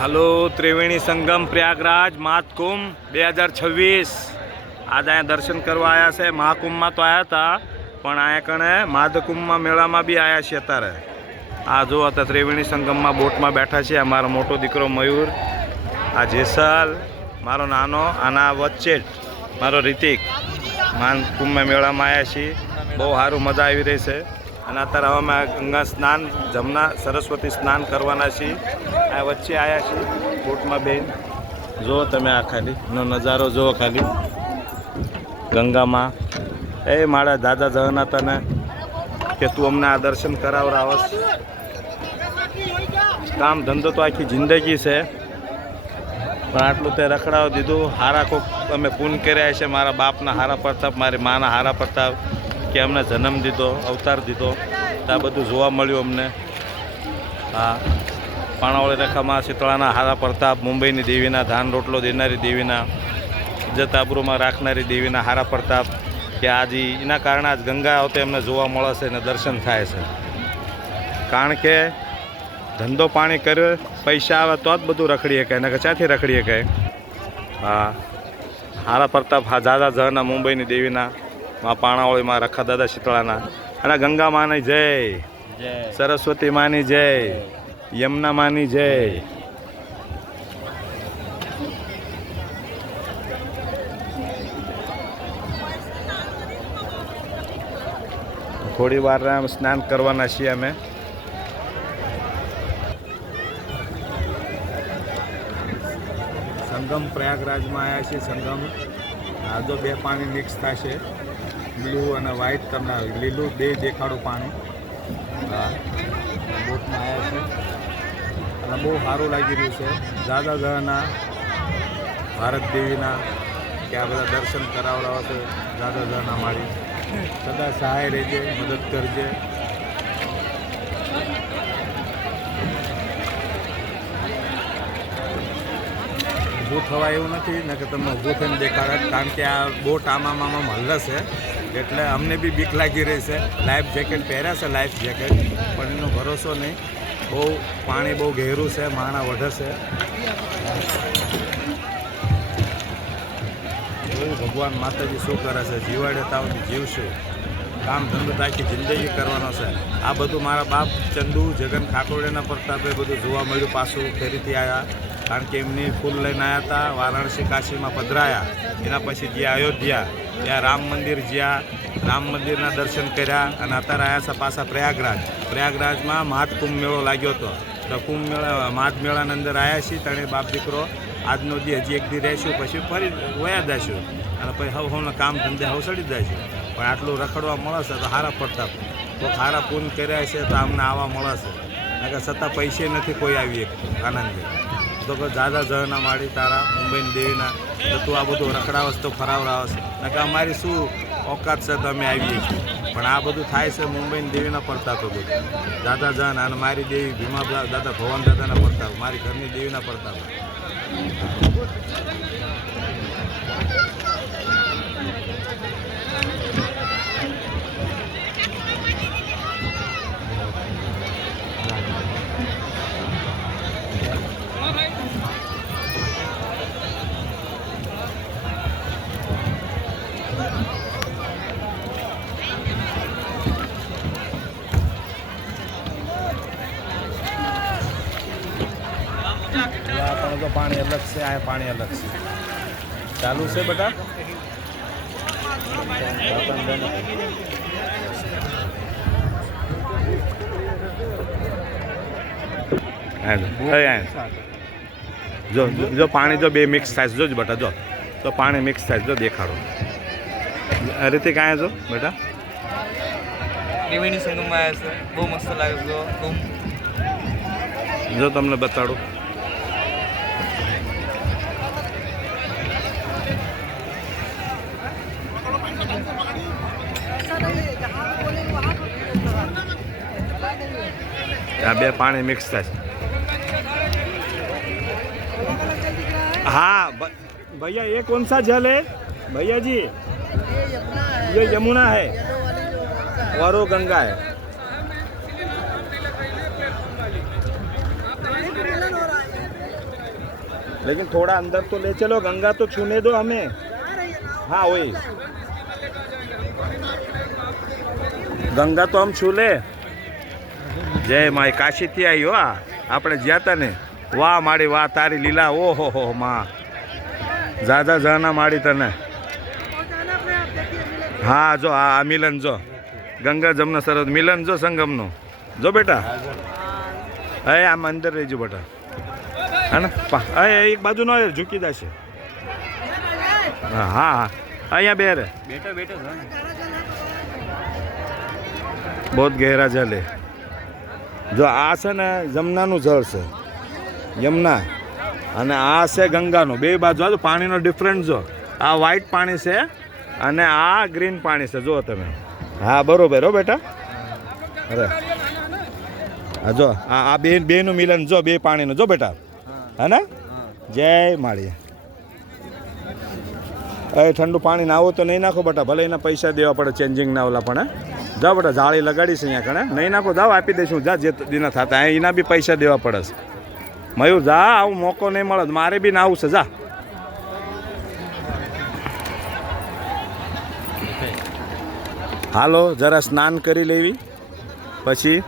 હાલો ત્રિવેણી સંગમ પ્રયાગરાજ મહાકુંભ 2026 आज अँ दर्शन करवा आया से। महाकुंभ में तो आया था पण अँ कणे महाकुंभ में मेला में भी आया छे। अत्यारे आ जो अत्यारे त्रिवेणी संगम में बोट में बैठा छे। अमारो मोटो दीकरो मयूर, आ जेसल, मारो नानो, आना वच्चे मारो ऋतिक महाकुंभ में मेला में आया छे। बहु सारू मजा आई रही है। અને અત્યારે હવે અમે ગંગા સ્નાન, જમના સરસ્વતી સ્નાન કરવાના છીએ। આ વચ્ચે આવ્યા છીએ બોટમાં બેન। જો તમે આ ખાલીનો નજારો જુઓ ખાલી ગંગામાં। એ મારા દાદા જવાના તને કે તું અમને આ દર્શન કરાવરાવસ। કામ ધંધો તો આખી જિંદગી છે પણ આટલું તે રખડાવી દીધું। હારા કોક અમે પૂન કર્યા છે। મારા બાપના હારા પ્રતાપ, મારી માના હારા પ્રતાપ કે અમને જન્મ દીધો, અવતાર દીધો, તો આ બધું જોવા મળ્યું અમને। હા, પાણાવાળી રેખામાં શીતળાના હારા પ્રતાપ, મુંબઈની દેવીના ધાન રોટલો દેનારી દેવીના, ઇજ્જત આબરૂમાં રાખનારી દેવીના હારા પ્રતાપ કે આજે એના કારણે આજ ગંગા આવતે અમને જોવા મળે છે અને દર્શન થાય છે। કારણ કે ધંધો પાણી કર્યો, પૈસા આવે તો જ બધું રખડી શકાય, ને ક્યાંથી રખડી શકાય। હા, હારા પ્રતાપ હા દાદા જના મુંબઈની દેવીના, માં પાણાવાળી માં રખા દાદા શીતળાના, અને ગંગા માની જય, સરસ્વતી માની જય, यमुना मानी जय। थोड़ी वार स्नान करवाना छे अमे। संगम प्रयागराज में आया छे। संगम आ जो बे पानी मिक्स थशे, ब्लू और व्हाइट, तमने लीलू बे देखाड़ो पानी। बोट में आया छे અને બહુ સારું લાગી રહ્યું છે। દાદા જના ભારત દેવીના કે આ બધા દર્શન કરાવડાવો છે। દાદા જના મારી સદા સહાય રહેજે, મદદ કરજે। ઊભું થવા એવું નથી ને કે તમને ઊભું થઈને દેખાડે, કારણ કે આ બોટ આમાં હલશે એટલે અમને બી બીક લાગી રહી છે। લાઈફ જેકેટ પહેર્યા છે, લાઈફ જેકેટ, પણ એનો ભરોસો નહીં। બહુ પાણી બહુ ગહેરું છે, માણા વઢશે। ભગવાન માતાજી શું કરે છે, જીવાડે તાવ જીવશું। કામ ધંધો આખી જિંદગી કરવાનો છે। આ બધું મારા બાપ ચંદુ જગન ખાકોડિયાના પ્રતાપે બધું જોવા મળ્યું। પાછું ફેરીથી આવ્યા, કારણ કે એમની ફૂલ લઈને આવ્યા હતા। વારાણસી કાશીમાં પધરાયા, એના પછી જ્યાં અયોધ્યા, ત્યાં રામ મંદિર જ્યાં રામ મંદિરના દર્શન કર્યા, અને અત્યારે આવ્યા છે પાછા પ્રયાગરાજ। પ્રયાગરાજમાં મહાકુંભ મેળો લાગ્યો હતો, તો કુંભ મેળા મહાજ મેળાની અંદર આવ્યા છીએ। ત્રણેય બાપ દીકરો આજનો દી હજી એક દી રહીશું, પછી ફરી વયા જઈશું, અને પછી હવના કામ ધંધે હવસડી જઈશું। પણ આટલું રખડવા મળે છે તો હારા પ્રતાપ, કોઈ હારા પૂન કર્યા છે તો અમને આવવા મળે છે। નકર છતાં પૈસે નથી કોઈ આવી શકતું આનંદે। તો કે દાદા જના માળી તારા મુંબઈની દેવીના, તો તું આ બધું રખડાવસ તો ફરાવડાવસ, નકર અમારી શું औकात से अमे आवीए छीए। पण आ बधुं थाय छे मुंबई देवीना प्रतापे बधुं। दादा जान अने मारी देवी भीमा दादा भवान दादाना प्रताप, मारी घरनी देवीना प्रतापे। तो पानी अलग से आए, पानी अलग से चालू से बेटा। जो जो पानी जो बे मिक्स थाय जो बेटा, जो तो पानी मिक्स थाय जो देखाड़ो। ऋतिक आया जो बेटा त्रिवेणी संगम में आया है, बहुत मस्त लागे जो तमने बताड़ो। आ बे पानी मिक्स था। हाँ भैया, ये कौन सा जल है भैया जी? ये यमुना है और वो गंगा है। लेकिन थोड़ा अंदर तो ले चलो, गंगा तो छूने दो हमें. हाँ वही गंगा तो हम छू ले. જય માય કાશીથી આવ્યો આ આપણે જ્યાં તા ને. વાહ માડી વાહ, તારી લીલા ઓહો હો માં, જાજા જાના માડી તને. હા જો આ મિલન જો, ગંગા જમના સરસ મિલન જો સંગમનું જો બેટા. એ આમ અંદર રહેજો બેટા. હા ને એક બાજુ નો ઝૂકી જશે. હા હા અહીંયા બે રે બેઠો બેઠો બહુ ગહેરા જલ હે. જો આ છે ને જમનાનું જળ છે, યમુના, અને આ છે ગંગાનું. બે બાજુ આ પાણીનો ડિફરન્સ જો. આ વ્હાઈટ પાણી છે અને આ ગ્રીન પાણી છે, જુઓ તમે. હા બરોબર હો બેટા. અરે હા જો આ બેનું મિલન જો, બે પાણીનું જો બેટા. હા ને જય માળી. એ ઠંડુ પાણી નાવો તો નહીં નાખો બેટા, ભલે એના પૈસા દેવા પડે ચેન્જિંગ ના ઓલા. પણ જાઓ બેટા, જાળી લગાડીશ અહીંયા કણે. નહીં નાખો જાઓ, આપી દઈશું. જા જે દીના થતા એના બી પૈસા દેવા પડે છે. મયુર જા, આવું મોકો નહીં મળે, મારે બી ના આવું છે. જા હાલો જરા સ્નાન કરી લેવી પછી